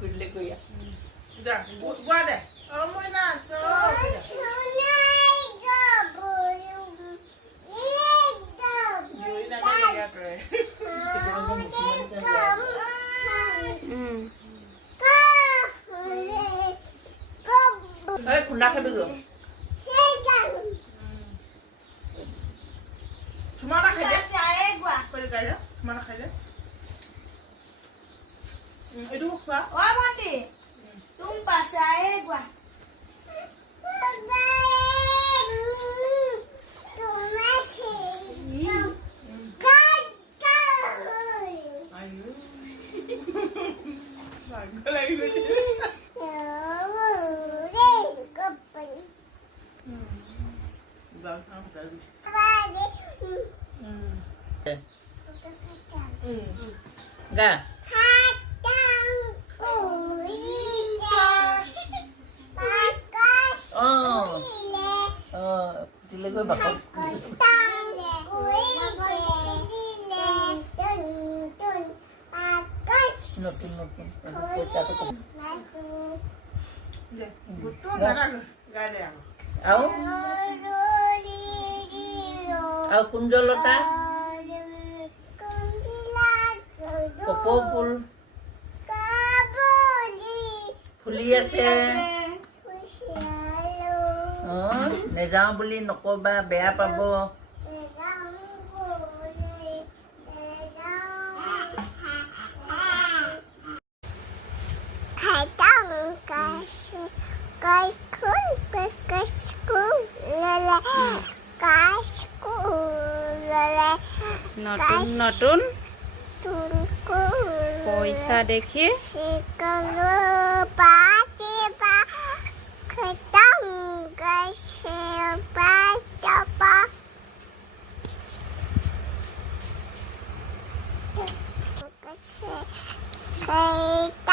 कुठले कोया जा बुआ दे मैं ना तो ये ना क्या करे अरे कुंडा खाबे गो तुम्हारा खाइले कोई खाइले तुम्हारा खाइले itu apa? Wah mati, tumpah saya gua. Ayo. Lagu lagi lucu. Belakang tadi. enggak कुठले कोई बापा नतून नतून पोचा तो Deh, betul nggak ada. आओ आओ कुंजलता कपो फुल ফুলি আছে নেযাওঁ বুলি নকবা বেয়া পাব নতুন নতুন পইচা দেখি Kita